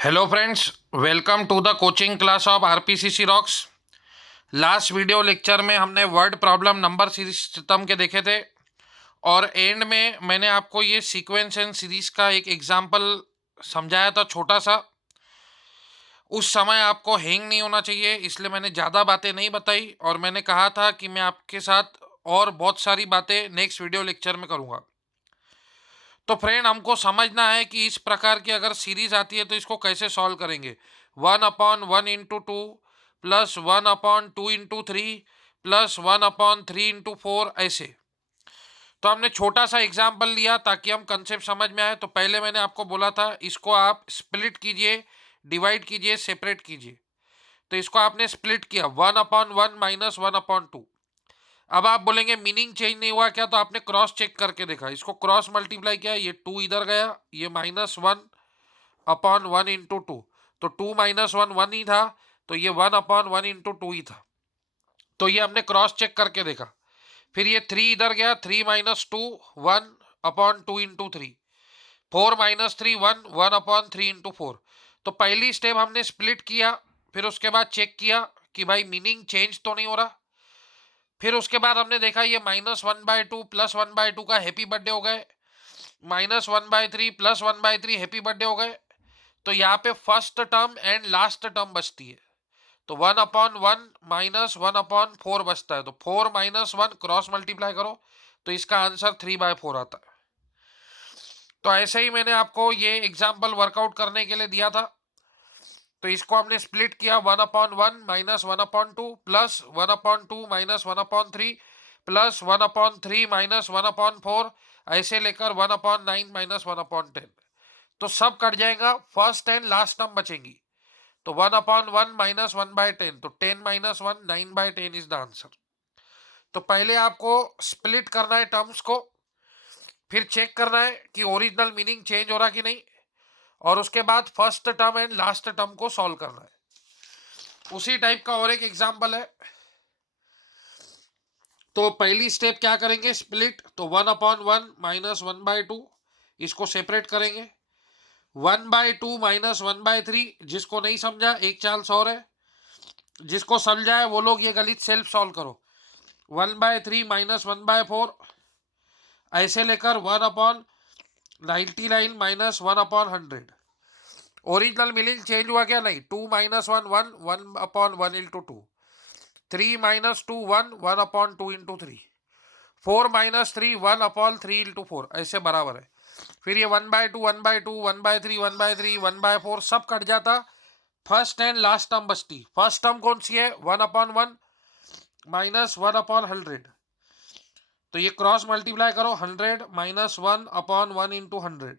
Hello friends, welcome to the coaching class of RPCC rocks. Last video lecture में हमने word problem number series system के देखे थे और एंड में मैंने आपको ये सीक्वेंस एंड सीरीज का एक एग्जांपल समझाया था छोटा सा। उस समय आपको हैंग नहीं होना चाहिए, इसलिए मैंने ज़्यादा बातें नहीं बताई और मैंने कहा था कि मैं आपके साथ और बहुत सारी बातें नेक्स्ट वीडियो लेक्चर में करूँगा। तो फ्रेंड, हमको समझना है कि इस प्रकार की अगर सीरीज आती है तो इसको कैसे सॉल्व करेंगे। 1/1 × 2 +1/2 × 3 +1/3 × 4 ऐसे। तो हमने छोटा सा एग्जाम्पल लिया ताकि हम कंसेप्ट समझ में आए। तो पहले मैंने आपको बोला था इसको आप स्प्लिट कीजिए, डिवाइड कीजिए, सेपरेट कीजिए। तो इसको आपने स्प्लिट किया 1/1 -1/2। अब आप बोलेंगे मीनिंग चेंज नहीं हुआ क्या, तो आपने क्रॉस चेक करके देखा, इसको क्रॉस मल्टीप्लाई किया, ये 2 इधर गया, ये -1/1 × 2, तो 2 -1 1 ही था, तो ये 1/1 × 2 ही था। तो ये हमने क्रॉस चेक करके देखा। फिर ये 3 इधर गया, 3 -2 1/2 × 3, 4 -3 1 1/3 × 4। तो पहली स्टेप हमने स्प्लिट किया, फिर उसके बाद चेक किया कि भाई मीनिंग चेंज तो नहीं हो रहा। फिर उसके बाद हमने देखा ये -1/2 +1/2 का हैप्पी बर्थडे हो गए, -1/3 +1/3 हैप्पी बर्थडे हो गए। तो यहाँ पे first term and last term बचती है, तो 1/1 -1/4 बचता है। तो 4 - 1 क्रॉस मल्टीप्लाई करो तो इसका आंसर 3/4 आता है। तो ऐसे ही मैंने आपको ये एग्जाम्पल वर्कआउट करने के लिए दिया था। तो इसको हमने स्प्लिट किया 1/1 -1/2 +1/2 -1/3 +1/3 -1/4 ऐसे लेकर 1/9 -1/10। तो सब कट जाएगा, फर्स्ट एंड लास्ट टर्म बचेंगी। तो 1/1 -1/10, तो 10 - 1 9/10 इज द आंसर। तो पहले आपको स्प्लिट करना है टर्म्स को, फिर चेक करना है कि ओरिजिनल मीनिंग चेंज हो रहा कि नहीं, और उसके बाद first term and last term को सॉल्व करना है। उसी टाइप का और एक एग्जाम्पल है। तो पहली स्टेप क्या करेंगे, स्प्लिट। तो 1/1 -1/2, इसको सेपरेट करेंगे। 1/2 -1/3, जिसको नहीं समझा एक चांस और है, जिसको समझा है वो लोग ये गणित सेल्फ सॉल्व करो। 1/3 -1/4 ऐसे लेकर 1/99 -1/100। ओरिजिनल मीनिंग चेंज हुआ क्या, नहीं। 2 - 1 1 1/1 × 2, 3 - 2 1 1/2 × 3, 4 - 3 1/3 × 4 ऐसे बराबर है। फिर ये 1/2 1/2 1/3 1/3 1/4 सब कट जाता, फर्स्ट एंड लास्ट टर्म बचती। फर्स्ट टर्म कौन सी है, 1/1 -1/100। तो ये क्रॉस मल्टीप्लाई करो, 100 -1/1 × 100,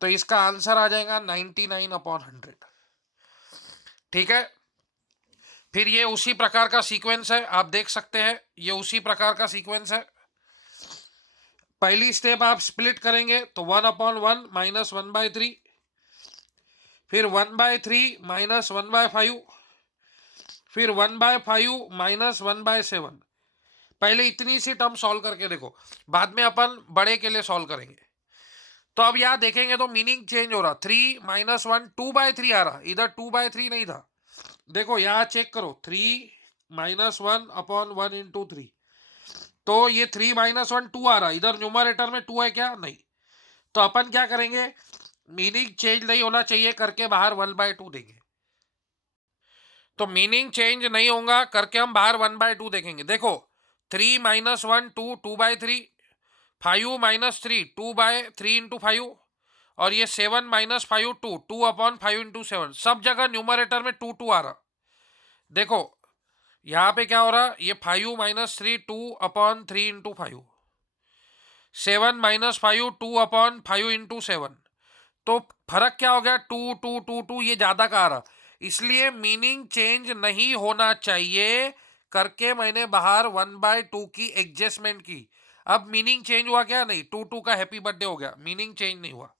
तो इसका आंसर आ जाएगा 99/100। ठीक है। फिर ये उसी प्रकार का सीक्वेंस है, आप देख सकते हैं ये उसी प्रकार का सीक्वेंस है। पहली स्टेप आप स्प्लिट करेंगे तो 1/1 -1/3, फिर 1/3 -1/5, फिर 1/5 -1/7। पहले इतनी सी टर्म सॉल्व करके देखो, बाद में अपन बड़े के लिए सॉल्व करेंगे। तो अब यहां देखेंगे तो मीनिंग चेंज हो रहा, 3 - 1 2/3 आ रहा, इधर 2/3 नहीं था। देखो यहां चेक करो, 3 -1/1 × 3, तो ये 3 - 1 2 आ रहा, इधर न्यूमरेटर में 2 है क्या, नहीं। तो अपन क्या करेंगे, मीनिंग चेंज नहीं होना चाहिए करके बाहर 1/2 देंगे। तो मीनिंग चेंज नहीं होगा करके हम बाहर 1/2 देखेंगे। देखो 3 - 1 2 2/3, 5 - 3 2/3 × 5, और ये 7 - 5 2 2/5 × 7, सब जगह न्यूमरेटर में 2 2 आ रहा। देखो यहाँ पे क्या हो रहा, ये 5 - 3 2/3 × 5, 7 - 5 2/5 × 7। तो फर्क क्या हो गया, 2 2 2 2, ये ज्यादा का आ रहा, इसलिए मीनिंग चेंज नहीं होना चाहिए करके मैंने बाहर 1/2 की एडजस्टमेंट की। अब मीनिंग चेंज हुआ क्या, नहीं। 2 2 का हैप्पी बर्थडे हो गया, मीनिंग चेंज नहीं हुआ।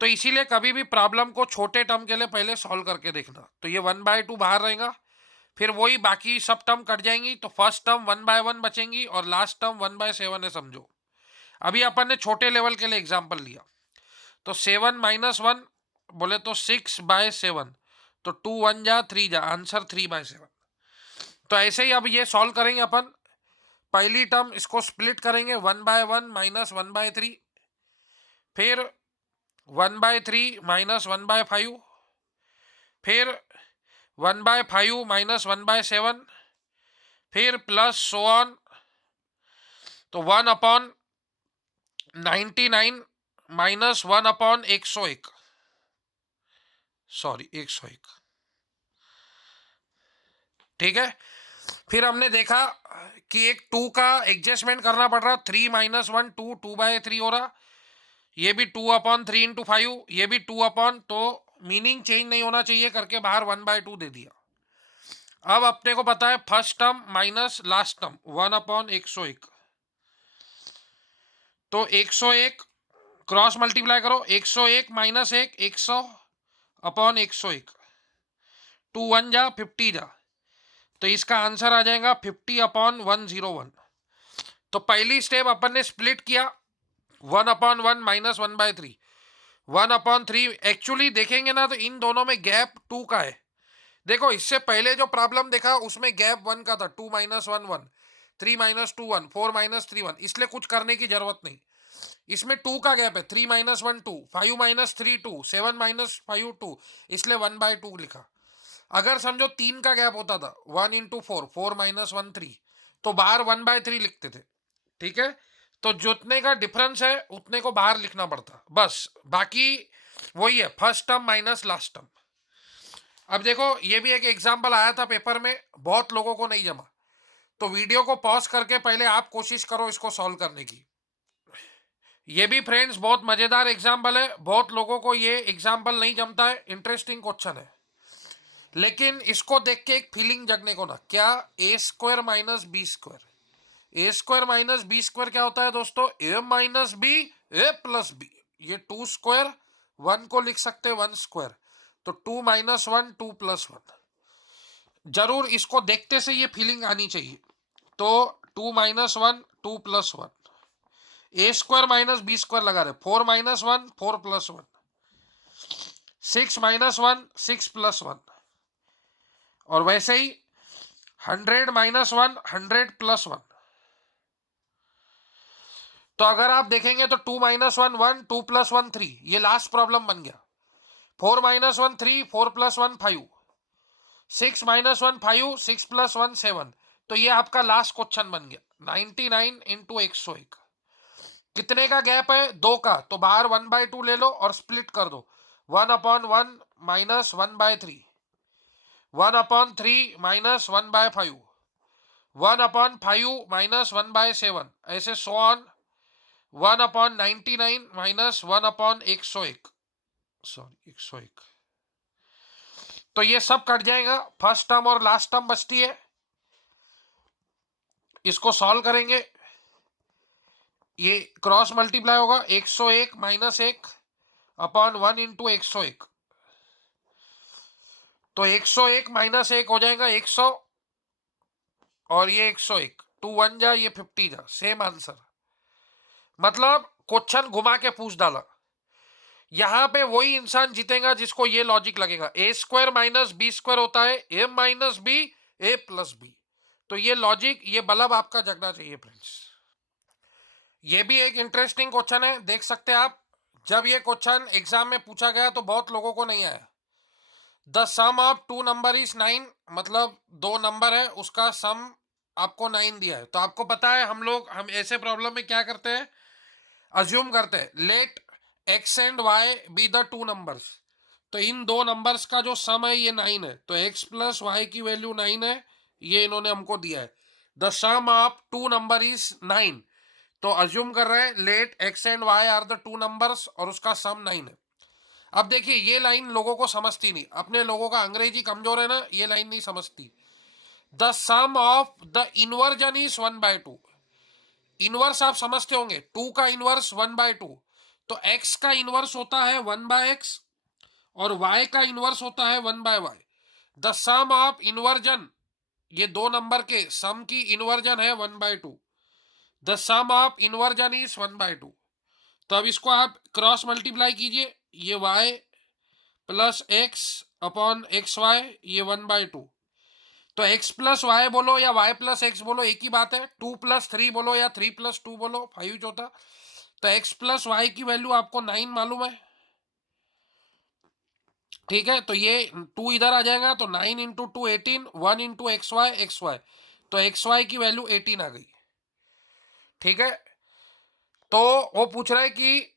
तो इसीलिए कभी भी प्रॉब्लम को छोटे टर्म के लिए पहले सॉल्व करके देखना। तो ये 1/2 बाहर रहेगा, फिर वही बाकी सब टर्म कट जाएंगी, तो फर्स्ट टर्म 1/1 बचेंगी और लास्ट टर्म 1/7 है, समझो। अभी अपन ने छोटे लेवल के लिए एग्जाम्पल लिया, तो 7 - 1 बोले तो 6/7, तो 2 1 जा 3 जा, आंसर 3/7। तो ऐसे ही अब ये सॉल्व करेंगे अपन। पहली टर्म इसको स्प्लिट करेंगे 1/1 माइनस 1/3, फिर 1/3 माइनस 1/5, फिर 1/5 माइनस 1/7, फिर प्लस सो ऑन। तो 1/99 माइनस 1/101, सॉरी 101। ठीक है। फिर हमने देखा कि एक 2 का एडजस्टमेंट करना पड़ रहा, 3 - 1 2, 2/3 हो रहा। ये भी 2/3 इंटू 5, ये भी 2 तो मीनिंग चेंज नहीं होना चाहिए करके बाहर 1/2 दे दिया। अब अपने को पता है first term minus last term 1/101, तो 101 क्रॉस मल्टीप्लाई करो, 101 माइनस 1 100/101, 2 1 जा 50 जा, तो इसका आंसर आ जाएगा 50/101। तो पहली स्टेप अपन ने स्प्लिट किया 1/1 माइनस 1/3, 1/3। एक्चुअली देखेंगे ना तो इन दोनों में गैप 2 का है। देखो इससे पहले जो प्रॉब्लम देखा उसमें गैप 1 का था, 2 - 1 1, 3 - 2 1, 4 - 3 1, इसलिए कुछ करने की जरूरत नहीं। इसमें 2 का गैप है, 3 - 1 2, 5 - 3 2, 7 - 5 2, इसलिए 1/2 लिखा। अगर समझो 3 का गैप होता था 1 इंटू 4, 4 - 1 3, तो बाहर 1/3 लिखते थे। ठीक है। तो जितने का डिफरेंस है उतने को बाहर लिखना पड़ता बस, बाकी वही है first term minus last term. अब देखो ये भी एक एग्जांपल आया था पेपर में, बहुत लोगों को नहीं जमा, तो वीडियो को पॉज करके पहले आप कोशिश करो इसको सॉल्व करने की। ये भी फ्रेंड्स बहुत मजेदार एग्जांपल है, बहुत लोगों को ये एग्जांपल नहीं जमता है, इंटरेस्टिंग क्वेश्चन है। लेकिन इसको देख के एक फीलिंग जगने को ना, क्या a² minus b², a² - b² क्या होता है दोस्तों, a minus b a plus b. ये 2², 1 को लिख सकते 1², तो 2 - 1 2 + 1। जरूर इसको देखते से ये फीलिंग आनी चाहिए। तो 2 - 1 2 + 1, a² माइनस b² लगा रहे, 4 - 1 4 + 1, 6 - 1 6 + 1, और वैसे ही 100 - 1 100 + 1। तो अगर आप देखेंगे तो 2 - 1 1, 2 + 1 3, ये लास्ट प्रॉब्लम बन गया। 4 - 1 3, 4 + 1 5, 6 - 1 5, 6 + 1 7, तो ये आपका लास्ट क्वेश्चन बन गया 99 इंटू 101। कितने का गैप है, 2 का, तो बाहर 1/2 ले लो और स्प्लिट कर दो, 1/1 माइनस 1/3, 1/3 माइनस 1/5, 1/5 माइनस 1/7, ऐसे सो ऑन, 1/99 माइनस 1/101, सॉरी 101। तो ये सब कट जाएगा, फर्स्ट टर्म और लास्ट टर्म बचती है। इसको सॉल्व करेंगे, ये क्रॉस मल्टीप्लाई होगा 101 माइनस 1/1 इंटू 101, तो 101 माइनस 1 हो जाएगा 100, और ये 101, 2 1 जा, ये 50 जा, सेम आंसर। मतलब क्वेश्चन घुमा के पूछ डाला। यहां पे वही इंसान जीतेगा जिसको ये लॉजिक लगेगा, a² माइनस b² होता है a minus b a plus b. तो ये लॉजिक, ये बल्ब आपका जगना चाहिए फ्रेंड्स। ये भी एक इंटरेस्टिंग क्वेश्चन है, देख सकते हैं आप। जब ये क्वेश्चन एग्जाम में पूछा गया तो बहुत लोगों को नहीं आया। The sum of 2 number is 9, मतलब 2 नंबर है उसका सम आपको 9 दिया है। तो आपको पता है हम ऐसे प्रॉब्लम में क्या करते हैं, अज्यूम करते हैं let x and y be the 2 numbers. तो इन 2 नंबर्स का जो सम है ये 9 है, तो x प्लस वाई की वैल्यू 9 है, ये इन्होंने हमको दिया है। The sum of 2 number is 9, तो अज्यूम कर रहे हैं let x and y are the 2 numbers और उसका सम 9 है। अब देखिए ये लाइन लोगों को समझती नहीं, अपने लोगों का अंग्रेजी कमजोर है ना, ये लाइन नहीं समझती। The sum of the inversion is 1/2। Inverse आप समझते होंगे, 2 का इनवर्स 1/2, तो x का इनवर्स होता है 1/x और y का इनवर्स होता है 1/y। The sum of inversion, ये 2 नंबर के सम की इनवर्जन है 1/2। The sum of inversion is 1/2। तो अब इसको आप क्रॉस मल्टीप्लाई कीजिए, ये y plus x upon x y, ये 1/2। तो x प्लस वाई बोलो या y प्लस एक्स बोलो एक ही बात है। 2+3 बोलो या 3+2 बोलो, 5 होता। तो x प्लस वाई की वैल्यू आपको 9 मालूम है, ठीक है। तो ये 2 इधर आ जाएगा, तो 9 इंटू 2 18, 1 इंटू एक्स वाई, तो एक्स वाई की वैल्यू 18 आ गई, ठीक है। तो वो पूछ रहा है कि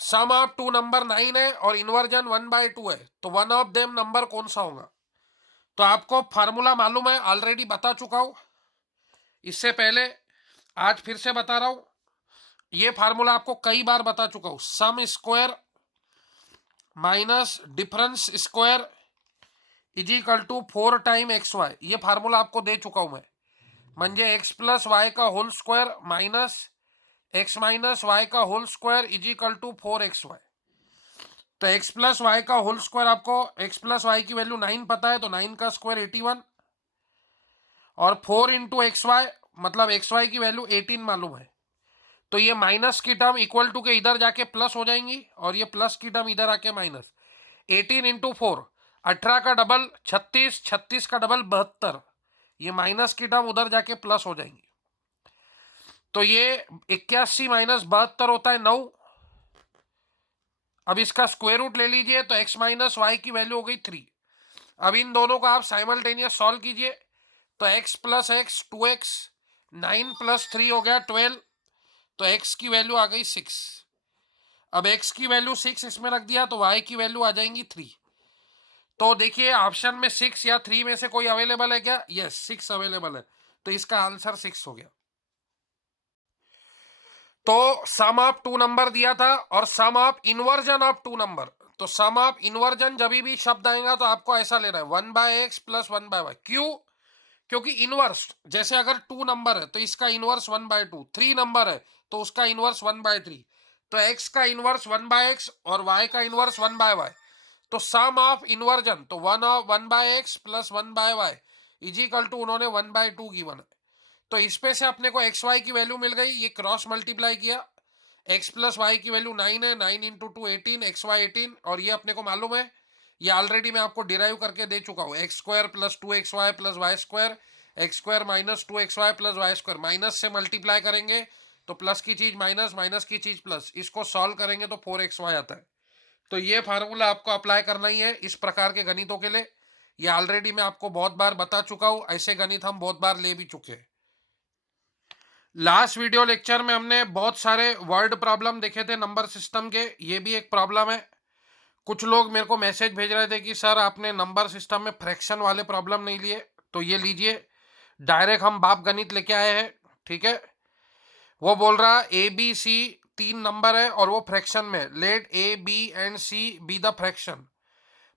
सम ऑफ टू नंबर 9 है और इन्वर्जन 1/2 है, तो वन ऑफ देम नंबर कौन सा होगा। तो आपको फार्मूला मालूम है, ऑलरेडी बता चुका हूं इससे पहले, आज फिर से बता रहा हूं। ये फार्मूला आपको कई बार बता चुका हूं, sum square minus difference square is equal to 4 time x y. ये फार्मूला आपको दे चुका हूं मैं। म्हणजे एक्स प्लस वाई का whole square minus x minus y का whole square is equal to 4xy। तो एक्स प्लस वाई का होल स्क्वायर, आपको एक्स प्लस वाई की वैल्यू 9 पता है, तो 9 का स्क्वायर 81, और 4 इंटू एक्स वाई मतलब एक्स वाई की वैल्यू 18 मालूम है। तो ये माइनस की टर्म इक्वल टू के इधर जाके प्लस हो जाएंगी, और ये प्लस की टर्म इधर आके माइनस। 18 इंटू 4 18 का डबल 36, 36 का डबल 72, ये माइनस की टर्म उधर जाके प्लस हो जाएंगी। तो ये 81 माइनस 72 होता है 9। अब इसका स्क्वायर रूट ले लीजिए, तो x माइनस वाई की वैल्यू हो गई 3। अब इन दोनों को आप साइमल्टेनियस सॉल्व कीजिए, तो x plus x 2x, 9 plus 3 हो गया 12, तो x की वैल्यू आ गई 6। अब x की वैल्यू 6 इसमें रख दिया, तो y की वैल्यू आ जाएंगी 3। तो देखिए ऑप्शन में 6 या 3 में से कोई अवेलेबल है क्या। यस 6 अवेलेबल है, तो इसका आंसर 6 हो गया। तो सम ऑफ टू नंबर दिया था और sum of inversion of two number. तो सम ऑफ इन्वर्जन जब भी शब्द आएगा तो आपको ऐसा लेना है 1/x प्लस 1/y। क्यों, क्योंकि इनवर्स, जैसे अगर 2 नंबर है तो इसका इनवर्स 1/2, 3 नंबर है तो उसका इनवर्स 1/3, तो x का इनवर्स 1/x और y का इनवर्स 1/y। तो सम ऑफ इन्वर्जन, तो 1/x plus 1/y is equal to उन्होंने 1/2 गिवन है। तो इस पे से अपने को एक्स वाई की वैल्यू मिल गई, ये क्रॉस मल्टीप्लाई किया, एक्स प्लस वाई की वैल्यू 9 है, 9 इंटू 2 18, एक्स वाई 18, और ये अपने को मालूम है, ये ऑलरेडी मैं आपको डिराइव करके दे चुका हूँ। X square plus 2xy plus y square, x square minus 2xy plus y square, minus से मल्टीप्लाई करेंगे तो प्लस की चीज माइनस, माइनस की चीज प्लस, इसको सॉल्व करेंगे तो 4xy आता है। तो ये फार्मूला आपको अप्लाई करना ही है इस प्रकार के गणितों के लिए। ये ऑलरेडी मैं आपको बहुत बार बता चुका हूँ, ऐसे गणित हम बहुत बार ले भी चुके हैं। लास्ट वीडियो लेक्चर में हमने बहुत सारे वर्ड प्रॉब्लम देखे थे नंबर सिस्टम के, ये भी एक प्रॉब्लम है। कुछ लोग मेरे को मैसेज भेज रहे थे कि सर आपने नंबर सिस्टम में फ्रैक्शन वाले प्रॉब्लम नहीं लिए, तो ये लीजिए, डायरेक्ट हम बाप गणित लेके आए हैं, ठीक है। वो बोल रहा ए बी सी 3 नंबर है और वो फ्रैक्शन में, let a b and c be the fraction.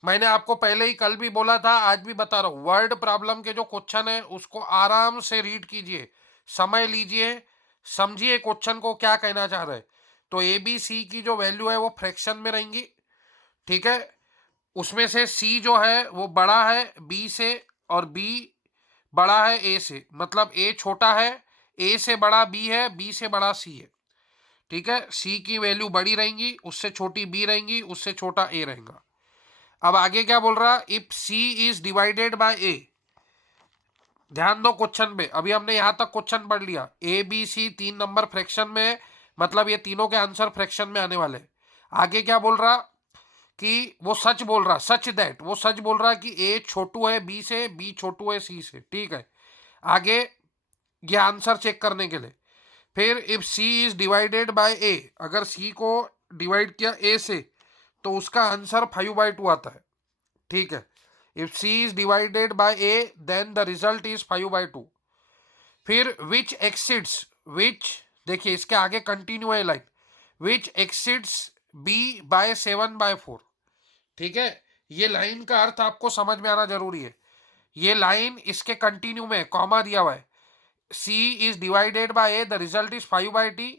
मैंने आपको पहले ही कल भी बोला था, आज भी बता रहा हूँ, वर्ड प्रॉब्लम के जो क्वेश्चन है उसको आराम से रीड कीजिए, समय लीजिए, समझिए क्वेश्चन को क्या कहना चाह रहे हैं। तो ए बी सी की जो वैल्यू है वो फ्रैक्शन में रहेंगी, ठीक है। उसमें से सी जो है वो बड़ा है बी से, और बी बड़ा है ए से, मतलब ए छोटा है, ए से बड़ा बी है, बी से बड़ा सी है, ठीक है। सी की वैल्यू बड़ी रहेंगी, उससे छोटी बी रहेंगी, उससे छोटा ए रहेगा। अब आगे क्या बोल रहा, if c is divided by a. ध्यान दो क्वेश्चन पे, अभी हमने यहां तक क्वेश्चन पढ़ लिया, a B C 3 number fraction में है, मतलब ये तीनों के आंसर फ्रैक्शन में आने वाले। आगे क्या बोल रहा कि वो सच बोल रहा, सच दैट, वो सच बोल रहा कि ए छोटू है बी से, बी छोटू है सी से, ठीक है। आगे ये आंसर चेक करने के लिए, फिर if c is divided by ए, अगर सी को डिवाइड किया ए से तो उसका आंसर 5/2 आता है, ठीक है। If c is divided by a then the result is 5/2। फिर विच एक्सिड्स, विच, देखिए इसके आगे कंटिन्यू है लाइन, विच एक्सिड्स बी बाय 7/4, ठीक है। ये लाइन का अर्थ आपको समझ में आना जरूरी है। ये लाइन इसके कंटिन्यू में कॉमा दिया हुआ है, c is divided by a the result is 5/2,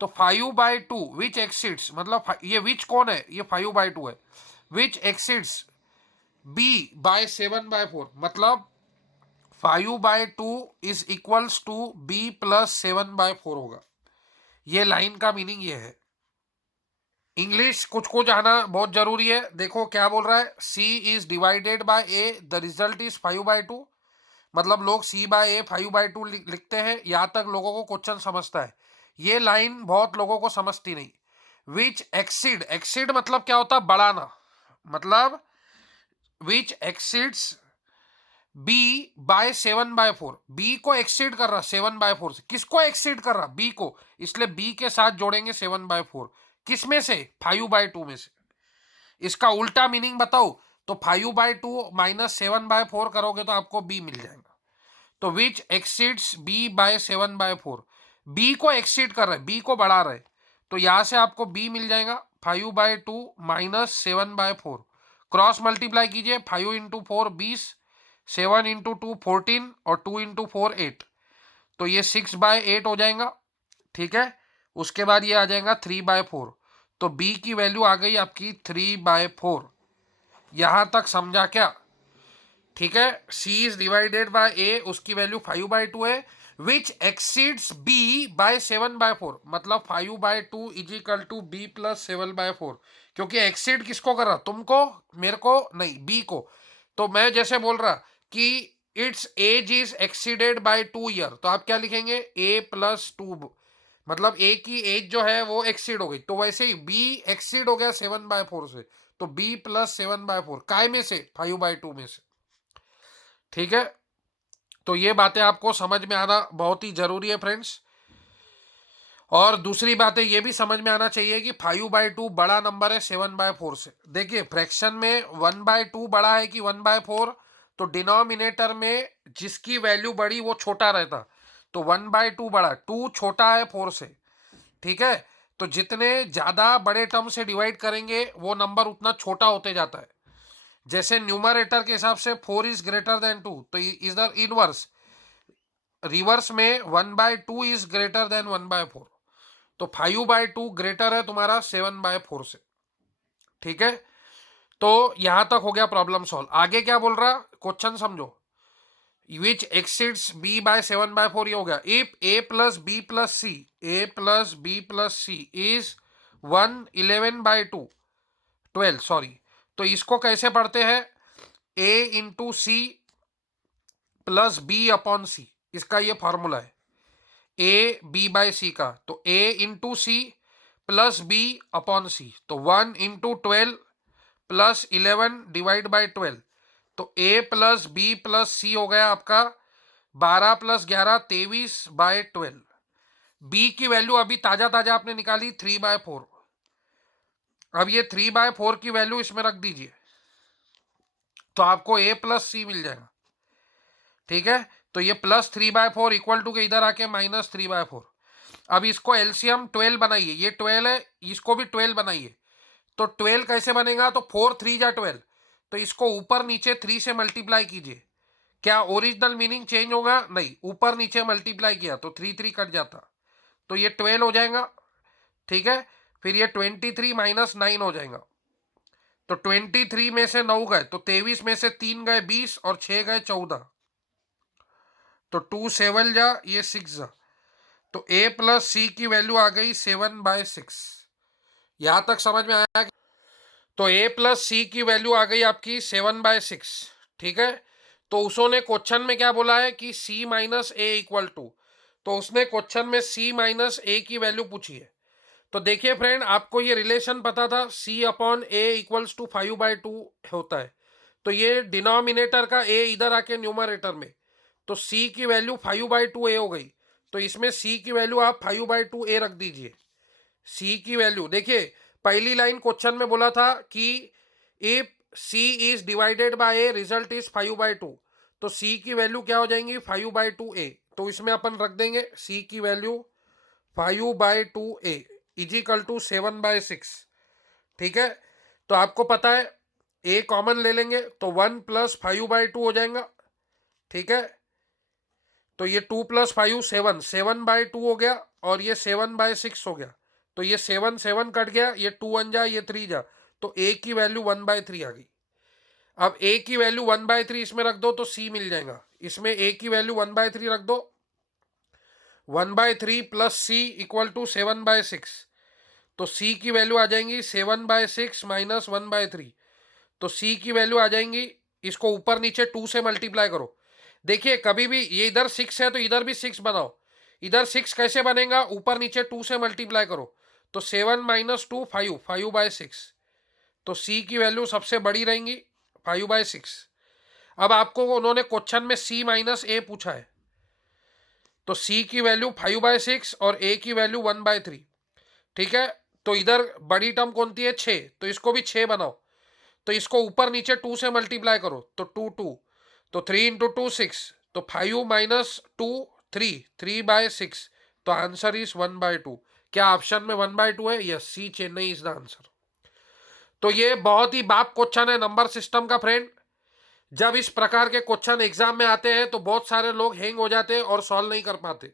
तो 5/2 विच एक्सिड्स, मतलब ये विच कौन है, ये 5/2 है, विच एक्सिड्स बी बाय 7/4, मतलब 5/2 is equals to b plus 7/4 होगा। ये लाइन का मीनिंग ये है। इंग्लिश कुछ कुछ आना बहुत जरूरी है। देखो क्या बोल रहा है, c is divided by a, the result is 5/2। मतलब लोग सी बाय ए 5/2 लिखते हैं, यहाँ तक लोगों को क्वेश्चन समझता है। ये लाइन बहुत लोगों को समझती नहीं। विच एक्सीड, एक्सीड मतलब क्या होता है, बढ़ाना। मतलब विच एक्सीड्स बी बाय 7/4, बी को एक्सीड कर रहा 7/4 से। किसको एक्सीड कर रहा, बी को, इसलिए बी के साथ जोड़ेंगे 7/4। किस में से, 5/2 में से। इसका उल्टा मीनिंग बताओ तो 5/2 माइनस 7/4 करोगे तो आपको बी मिल जाएगा। तो विच एक्सीड्स बी बाय 7/4, बी को एक्सीड कर रहे, बी को बढ़ा रहे, तो यहां से आपको बी मिल जाएगा 5/2 माइनस 7/4। क्रॉस मल्टीप्लाई कीजिए, 5 × 4 20, 7 × 2 14 और 2 × 4 8। तो ये 6/8 हो जाएगा। ठीक है, उसके बाद ये आ जाएगा 3/4। तो बी की वैल्यू आ गई आपकी 3/4। यहां तक समझा क्या? ठीक है, सी इज डिवाइडेड बाय ए, उसकी वैल्यू 5/2 है। विच एक्सीड्स बी बाय 7/4, मतलब 5/2 is equal to b plus 7/4। क्योंकि एक्सीड किसको कर रहा, तुमको, मेरे को नहीं, बी को। तो मैं जैसे बोल रहा कि it's age is exceeded by 2 year, तो आप क्या लिखेंगे, ए प्लस 2। मतलब ए की एज जो है वो एक्सीड हो गई, तो वैसे ही बी एक्सीड हो गया 7/4 से, तो बी प्लस 7/4 काय में से, 5/2 में से। ठीक है, तो ये बातें आपको समझ में आना बहुत ही जरूरी है फ्रेंड्स। और दूसरी बातें ये भी समझ में आना चाहिए कि 5/2 बड़ा नंबर है 7/4 से। देखिए फ्रैक्शन में 1/2 बड़ा है कि 1/4, तो डिनोमिनेटर में जिसकी वैल्यू बड़ी वो छोटा रहता, तो 1/2 बड़ा, 2 छोटा है 4 से। ठीक है, तो जितने ज्यादा बड़े टर्म से डिवाइड करेंगे वो नंबर उतना छोटा होते जाता है। जैसे न्यूमरेटर के हिसाब से 4 इज ग्रेटर देन 2, तो इधर इनवर्स, रिवर्स में 1/2 इज ग्रेटर देन 1/4। तो 5/2 ग्रेटर है तुम्हारा 7/4 से। ठीक है, तो यहां तक हो गया प्रॉब्लम सॉल्व। आगे क्या बोल रहा, क्वेश्चन समझो। विच एक्सीड्स बी बाय 7/4, ये हो गया। If a plus b plus c, a plus b plus c is 11/2 12, sorry. तो इसको कैसे पढ़ते हैं, a into c plus b upon c, इसका ये फॉर्मूला है ए बी बाय सी का। तो a into c plus b upon c, तो 1 × 12 प्लस 11 डिवाइड बाय 12। तो ए प्लस बी प्लस सी हो गया आपका 12 + 11 23/12। बी की वैल्यू अभी ताजा ताजा आपने निकाली 3/4। अब ये 3/4 की वैल्यू इसमें रख दीजिए, तो आपको ए प्लस सी मिल जाएगा। ठीक है, तो ये +3/4 इक्वल टू के इधर आके -3/4। अब इसको एलसीएम 12 बनाइए, ये 12 है, इसको भी 12 बनाइए। तो 12 कैसे बनेगा, तो 4 3 जा 12, तो इसको ऊपर नीचे 3 से मल्टीप्लाई कीजिए। क्या ओरिजिनल मीनिंग चेंज होगा, नहीं, ऊपर नीचे मल्टीप्लाई किया तो 3 3 कट जाता, तो ये 12 हो जाएगा। ठीक है, फिर ये 23 - 9 हो जाएगा। तो 23 में से 9 गए तो 23 में से 3 गए 20 और 6 गए 14, तो 2 7 जा, ये 6 जा। तो ए प्लस सी की वैल्यू आ गई 7/6। यहां तक समझ में आया? तो ए प्लस सी की वैल्यू आ गई आपकी 7/6। ठीक है, तो उसने क्वेश्चन में क्या बोला है कि सी माइनस ए इक्वल टू, तो उसने क्वेश्चन में सी माइनस ए की वैल्यू पूछी है। तो देखिए फ्रेंड, आपको ये रिलेशन पता था सी अपॉन ए इक्वल्स टू 5/2 होता है। तो ये डिनोमिनेटर का ए इधर आके न्यूमरेटर में, तो सी की वैल्यू 5/2 ए हो गई। तो इसमें सी की वैल्यू आप 5/2 ए रख दीजिए। सी की वैल्यू देखिए, पहली लाइन क्वेश्चन में बोला था कि if c is divided by a result is 5/2, तो सी की वैल्यू क्या हो जाएंगी 5/2 ए। तो इसमें अपन रख देंगे सी की वैल्यू 5/2 ए इजिकल टू 7/6। ठीक है, तो आपको पता है ए कॉमन ले लेंगे तो 1 + 5/2 हो जाएगा। ठीक है, तो ये 2 + 5 7, 7/2 हो गया, और ये 7/6 हो गया। तो ये 7 7 कट गया, ये 2 1 जा, ये 3 जा, तो ए की वैल्यू 1/3 आ गई। अब ए की वैल्यू 1/3 इसमें रख दो तो सी मिल जाएगा। इसमें ए की वैल्यू 1/3 रख दो, 1/3 + सी इक्वल टू 7/6। तो सी की वैल्यू आ जाएंगी 7/6 माइनस 1/3। तो सी की वैल्यू आ जाएंगी, इसको ऊपर नीचे 2 से मल्टीप्लाई करो। देखिए कभी भी ये इधर 6 है तो इधर भी 6 बनाओ। इधर 6 कैसे बनेगा, ऊपर नीचे 2 से मल्टीप्लाई करो। तो 7 माइनस 2 5, 5/6। तो सी की वैल्यू सबसे बड़ी रहेंगी 5/6। अब आपको उन्होंने क्वेश्चन में सी माइनस ए पूछा है, तो सी की वैल्यू 5/6 और ए की वैल्यू 1/3। ठीक है, तो इधर बड़ी टर्म कौन सी है 6, तो इसको भी 6 बनाओ। तो इसको ऊपर नीचे 2 से मल्टीप्लाई करो तो 2 2, तो 3 इंटू 2 6, तो 5 माइनस 2 3, 3/6। तो आंसर इज 1/2। क्या ऑप्शन में 1/2 है? Yes, c Chennai is the answer. तो ये बहुत ही बाप क्वेश्चन है नंबर सिस्टम का फ्रेंड। जब इस प्रकार के क्वेश्चन एग्जाम में आते हैं तो बहुत सारे लोग हैंग हो जाते हैं और सॉल्व नहीं कर पाते।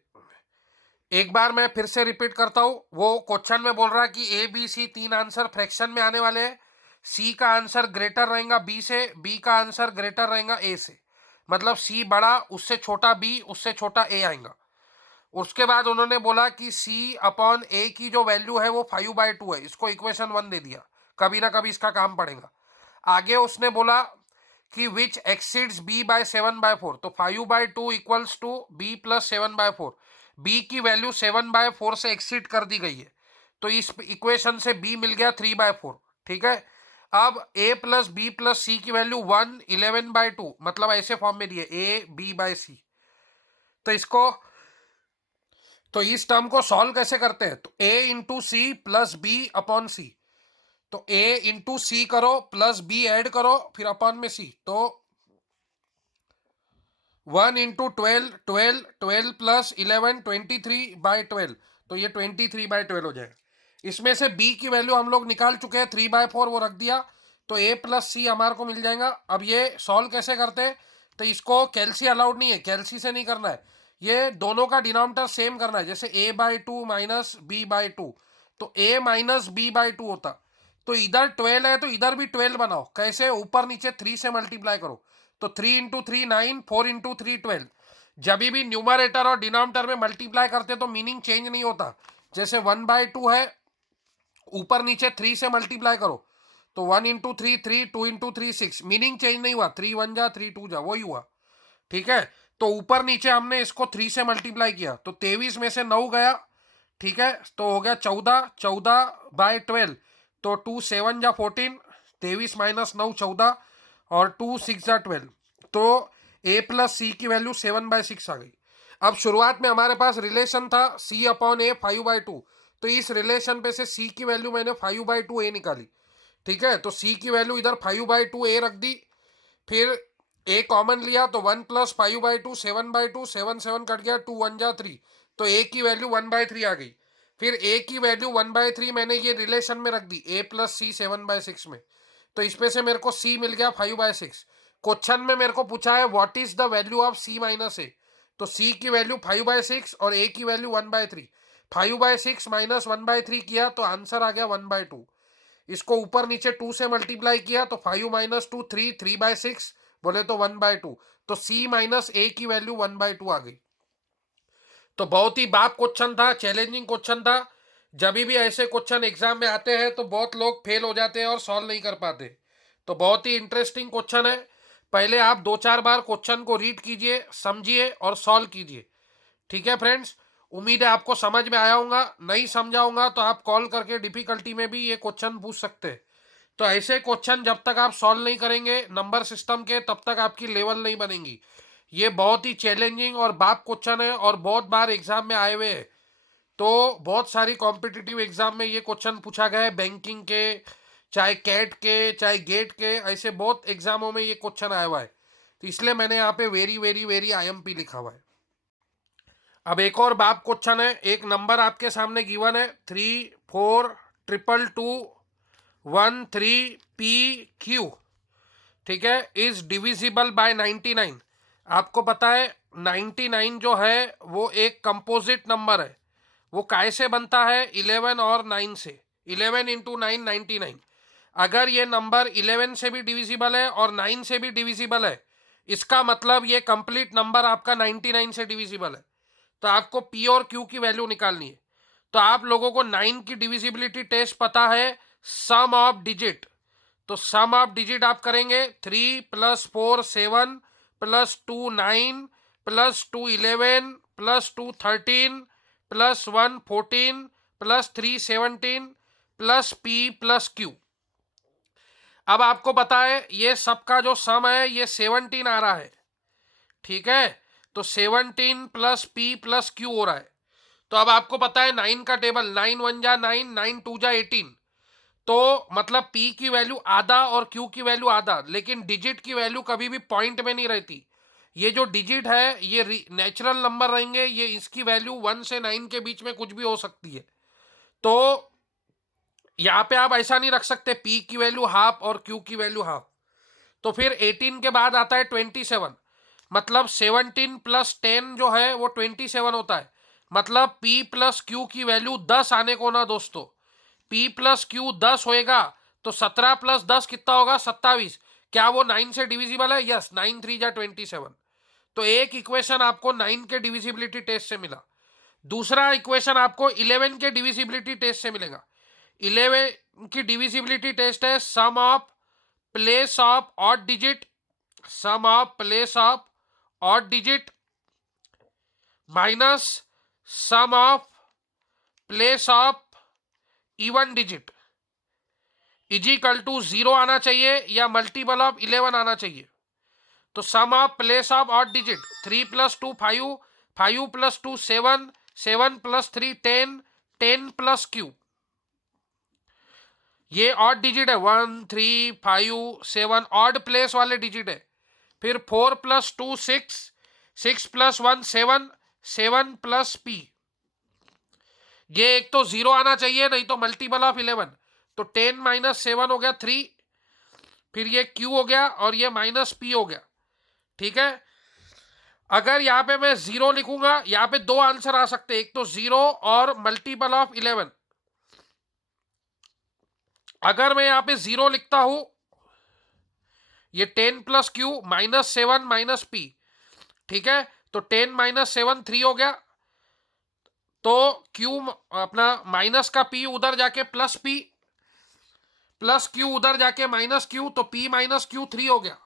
एक बार मैं फिर से रिपीट करता हूं, वो क्वेश्चन में बोल रहा है कि A B C 3 answer fraction में आने वाले हैं। सी का आंसर ग्रेटर रहेगा बी से, बी का आंसर ग्रेटर रहेगा ए से। मतलब सी बड़ा, उससे छोटा बी, उससे छोटा ए आएगा। उसके बाद उन्होंने बोला कि सी अपॉन ए की जो वैल्यू है वो 5/2 है। इसको इक्वेशन 1 दे दिया, कभी ना कभी इसका काम पड़ेगा। आगे उसने बोला कि विच एक्सीड्स बी बाय 7/4। तो 5/2 equals to b plus 7/4। B की वैल्यू 7/4 से एक्सीड कर दी गई है, तो इस इक्वेशन से बी मिल गया 3/4। ठीक है, अब ए प्लस बी प्लस सी की वैल्यू 1 11/2, मतलब ऐसे फॉर्म में दिए ए बी बाय सी। तो इसको, तो इस टर्म को सॉल्व कैसे करते हैं, तो a into c plus b upon c. तो ए इंटू सी करो प्लस बी ऐड करो फिर अपॉन में सी। तो 1 इंटू 12, 12, 12 प्लस 11, 23/12। तो ये 23/12 हो जाएगा। इसमें से b की वैल्यू हम लोग निकाल चुके हैं, 3/4 वो रख दिया। तो a प्लस सी हमारे को मिल जाएगा। अब ये सॉल्व कैसे करते हैं, तो इसको कैल्सी अलाउड नहीं है, कैल्सी से नहीं करना है, ये दोनों का डिनोमिनेटर सेम करना है। जैसे a/2 माइनस b/2, तो a माइनस b/2 होता। तो इधर 12 है तो इधर भी 12 बनाओ। कैसे, ऊपर नीचे 3 से मल्टीप्लाई करो। तो 3 इंटू 3 9, 4 इंटू 3 12। जब भी न्यूमरेटर और डिनोमिनेटर में मल्टीप्लाई करते तो मीनिंग चेंज नहीं होता। जैसे 1/2 है, ऊपर नीचे 3 से मल्टीप्लाई करो। तो 1 इंटू 3 3, 2 इंटू 3 6, मीनिंग चेंज नहीं हुआ। 3 1 जा, 3 2 जा, वही हुआ। ठीक है, तो ऊपर नीचे हमने इसको 3 से मल्टीप्लाई किया तो 23 में से 9 गया। ठीक है, तो हो गया 14, 14/12। तो 2 7 जा 14, 23 माइनस 9 14, और 2 6 जा 12। तो a प्लस सी की वैल्यू 7/6 आ गई। अब शुरुआत में हमारे पास रिलेशन था c अपॉन ए 5/2। तो इस रिलेशन पे से c की वैल्यू मैंने 5/2 a निकाली। ठीक है, तो c की वैल्यू इधर 5/2 a रख दी। फिर a कॉमन लिया तो 1 प्लस 5/2 7/2, 7 7 कट गया, 2 1 जा 3। तो a की वैल्यू 1/3 आ गई। फिर a की वैल्यू 1/3 मैंने ये रिलेशन में रख दी, a प्लस सी 7/6 में। तो इसमें से मेरे को c मिल गया 5/6। क्वेश्चन में मेरे को पूछा है what is the value of c minus a. तो c की वैल्यू 5/6 और a की वैल्यू 1/3। 5/6 माइनस 1/3 किया तो आंसर आ गया 1/2। इसको ऊपर नीचे 2 से मल्टीप्लाई किया तो 5 माइनस 2 3, 3/6 बोले तो 1/2। तो c माइनस ए की वैल्यू 1/2 आ गई। तो बहुत ही बाप क्वेश्चन था, चैलेंजिंग क्वेश्चन था। जब भी ऐसे क्वेश्चन एग्जाम में आते हैं तो बहुत लोग फेल हो जाते हैं और सॉल्व नहीं कर पाते। तो बहुत ही इंटरेस्टिंग क्वेश्चन है। पहले आप 2-4 बार क्वेश्चन को रीड कीजिए, समझिए और सॉल्व कीजिए। ठीक है फ्रेंड्स, उम्मीद है आपको समझ में आया होगा। नहीं समझाऊंगा तो आप कॉल करके डिफिकल्टी में भी ये क्वेश्चन पूछ सकते हैं। तो ऐसे क्वेश्चन जब तक आप सॉल्व नहीं करेंगे नंबर सिस्टम के, तब तक आपकी लेवल नहीं बनेगी। ये बहुत ही चैलेंजिंग और बाप क्वेश्चन है और बहुत बार एग्जाम में आए हुए हैं। तो बहुत सारी कॉम्पिटिटिव एग्जाम में ये क्वेश्चन पूछा गया है, बैंकिंग के, चाहे कैट के, चाहे गेट के, ऐसे बहुत एग्जामों में ये क्वेश्चन आया हुआ है। तो इसलिए मैंने यहाँ पे वेरी वेरी वेरी IMP लिखा हुआ है। अब एक और बाप क्वेश्चन है। एक नंबर आपके सामने गिवन है 3 4 2 2 1 3 PQ। ठीक है, इज डिविजिबल बाय 99। आपको पता है 99 जो है वो एक कंपोजिट नंबर है। वो काय से बनता है, 11 और 9 से। 11 इंटू 9 99। अगर ये नंबर 11 से भी डिविजिबल है और 9 से भी डिविजिबल है, इसका मतलब ये कंप्लीट नंबर आपका 99 से डिविजिबल है। तो आपको P और Q की वैल्यू निकालनी है। तो आप लोगों को 9 की डिविजिबिलिटी टेस्ट पता है, सम ऑफ डिजिट। तो सम ऑफ डिजिट आप करेंगे 3 + 4 7 + 2 9 + 2 11 + 2 13 + 1 14 + 3 17 + p + q। अब आपको पता है ये सबका जो सम है ये 17 आ रहा है, ठीक है। तो 17 + p + q हो रहा है। तो अब आपको पता है 9 का टेबल, 9 1 जा 9, 9 2 जा 18। तो मतलब p की वैल्यू आधा और q की वैल्यू आधा, लेकिन डिजिट की वैल्यू कभी भी पॉइंट में नहीं रहती। ये जो डिजिट है ये नेचुरल नंबर रहेंगे, ये इसकी वैल्यू 1 से 9 के बीच में कुछ भी हो सकती है। तो यहां पे आप ऐसा नहीं रख सकते p की वैल्यू हाफ और q की वैल्यू हाफ। तो फिर 18 के बाद आता है 27, मतलब 17 + 10 जो है वो 27 होता है। मतलब p + q की वैल्यू 10 आने को ना दोस्तों, p + q 10 होएगा तो 17 + 10 कितना होगा, 27। क्या वो 9 से डिविजिबल है? यस, 9 3 जा 27। तो एक इक्वेशन आपको 9 के डिविजिबिलिटी टेस्ट से मिला। दूसरा इक्वेशन आपको 11 के डिविजिबिलिटी टेस्ट से मिलेगा। 11 की डिविजिबिलिटी टेस्ट है sum of place of odd digit, sum of place of odd digit minus sum of place of even digit is equal to 0 आना चाहिए या मल्टीपल ऑफ 11 आना चाहिए। तो sum of place of odd digit 3 + 2 5, 5 + 2 7, 7 + 3 10, 10 + q। ये odd digit है, 1 3 5 7 odd place वाले digit है। फिर 4 + 2 6, 6 + 1 7, 7 + p। ये एक तो 0 आना चाहिए, नहीं तो मल्टीपल ऑफ 11। तो 10 - 7 हो गया 3, फिर ये q हो गया और ये -p हो गया, ठीक है। अगर यहाँ पे मैं 0 लिखूंगा, यहाँ पे दो आंसर आ सकते हैं, एक तो 0 और मल्टीपल ऑफ 11। अगर मैं यहाँ पे 0 लिखता हूं, ये 10 + q -7 -p, ठीक है। तो 10 - 7 3 हो गया, तो q अपना माइनस का p उधर जाके +p, +q उधर जाके -q, तो p - q 3 हो गया।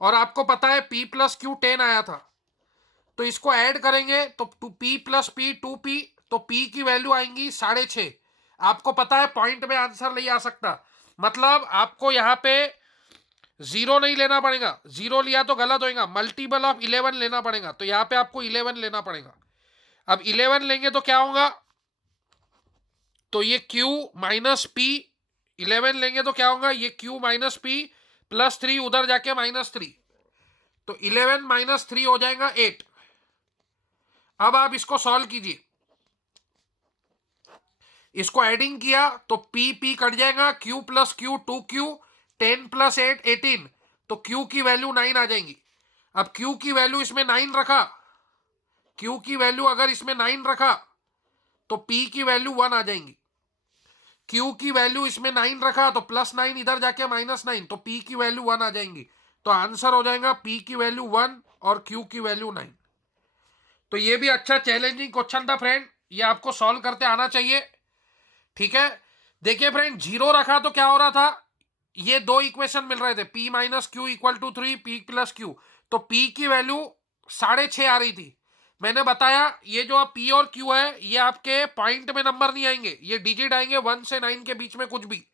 और आपको पता है p + q 10 आया था, तो इसको ऐड करेंगे तो p + p 2p, तो p की वैल्यू आएंगी 6.5। आपको पता है पॉइंट में आंसर नहीं आ सकता, मतलब आपको यहाँ पे 0 नहीं लेना पड़ेगा, 0 लिया तो गलत होएगा, मल्टीपल ऑफ 11 लेना पड़ेगा। तो यहाँ पे आपको 11 लेना पड़ेगा। अब 11 लेंगे तो क्या होगा, तो ये q - p, 11 लेंगे तो क्या होगा, ये q - p +3 उधर जाके -3, तो 11 - 3 हो जाएगा 8। अब आप इसको सॉल्व कीजिए, इसको एडिंग किया तो p p कट जाएगा, q + q 2q, 10 + 8 18, तो q की वैल्यू 9 आ जाएंगी। अब q की वैल्यू इसमें 9 रखा, q की वैल्यू अगर इसमें 9 रखा तो p की वैल्यू 1 आ जाएंगी। q की वैल्यू इसमें 9 रखा तो +9 इधर जाके -9, तो p की वैल्यू 1 आ जाएंगी। तो आंसर हो जाएगा p की वैल्यू 1 और q की वैल्यू 9। तो ये भी अच्छा चैलेंजिंग क्वेश्चन था फ्रेंड, ये आपको सॉल्व करते आना चाहिए, ठीक है। देखिए फ्रेंड, 0 रखा तो क्या हो रहा था, ये दो इक्वेशन मिल रहे थे, p - q = 3, p + q। तो p की वैल्यू 6.5 आ रही थी। मैंने बताया ये जो आप p और q है ये आपके पॉइंट में नंबर नहीं आएंगे, ये डिजिट आएंगे 1 से 9 के बीच में कुछ भी,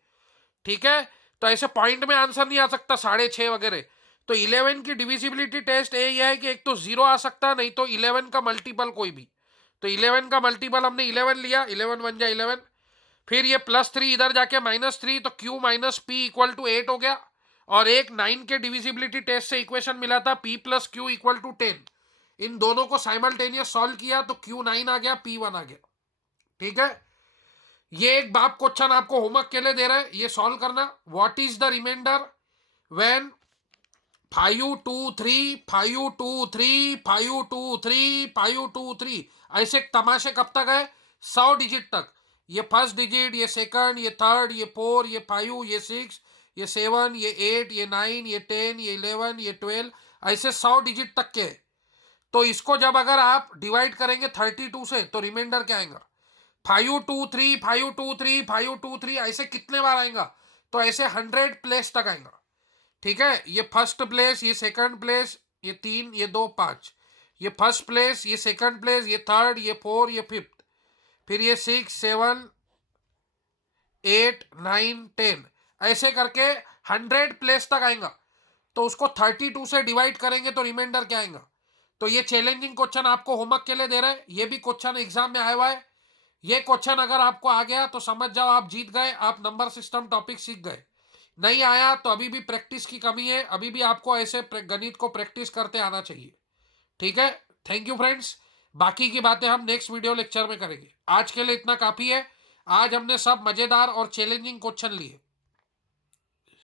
ठीक है। तो ऐसे पॉइंट में आंसर नहीं आ सकता 6.5 वगैरह। तो 11 की डिविजिबिलिटी टेस्ट यही है कि एक तो 0 आ सकता, नहीं तो 11 का मल्टीपल कोई भी। तो 11 का मल्टीपल हमने 11 लिया, 11 1 जा 11, फिर ये +3 इधर जाके -3, तो q - p = 8 हो गया। और एक 9 के डिविजिबिलिटी टेस्ट से इक्वेशन मिला था p + q = 10। इन दोनों को साइमल्टेनियस सॉल्व किया तो q 9 आ गया, p 1 आ गया, ठीक है। ये एक बाप क्वेश्चन आपको होमवर्क के लिए दे रहे हैं, ये सॉल्व करना। What is the reminder when 5 2 3 5 2 3 5 2 3 5 2 3, ऐसे तमाशे कब तक है, 100 डिजिट तक। ये फर्स्ट डिजिट, ये सेकंड, ये थर्ड, ये 4, ये 5, ये 6, ये 7, ये 8, ये 9, ये 10, ये 11, ये 12, ऐसे 100 डिजिट तक के। तो इसको जब अगर आप डिवाइड करेंगे 32 से तो रिमाइंडर क्या आएगा, 5 2 3 5 2 3 5 2 3 ऐसे कितने बार आएगा? तो ऐसे 100 प्लेस तक आएगा। ठीक है, ये फर्स्ट प्लेस, ये सेकंड प्लेस, ये 3, ये 2, 5, ये फर्स्ट प्लेस, ये सेकंड प्लेस, ये थर्ड, ये 4, ये फिफ्थ, फिर ये 6 7 8 9 10, ऐसे करके 100 प्लेस तक आएगा। तो उसको 32 से डिवाइड करेंगे तो रिमाइंडर क्या आएगा? तो ये चैलेंजिंग क्वेश्चन आपको होमवर्क के लिए दे रहे हैं। ये भी क्वेश्चन एग्जाम में आया हुआ है। ये क्वेश्चन अगर आपको आ गया तो समझ जाओ आप जीत गए, आप नंबर सिस्टम टॉपिक सीख गए। नहीं आया तो अभी भी प्रैक्टिस की कमी है, अभी भी आपको ऐसे गणित को प्रैक्टिस करते आना चाहिए। ठीक है, थैंक यू फ्रेंड्स। बाकी की बातें हम नेक्स्ट वीडियो लेक्चर में करेंगे। आज के लिए इतना काफ़ी है। आज हमने सब मज़ेदार और चैलेंजिंग क्वेश्चन लिए।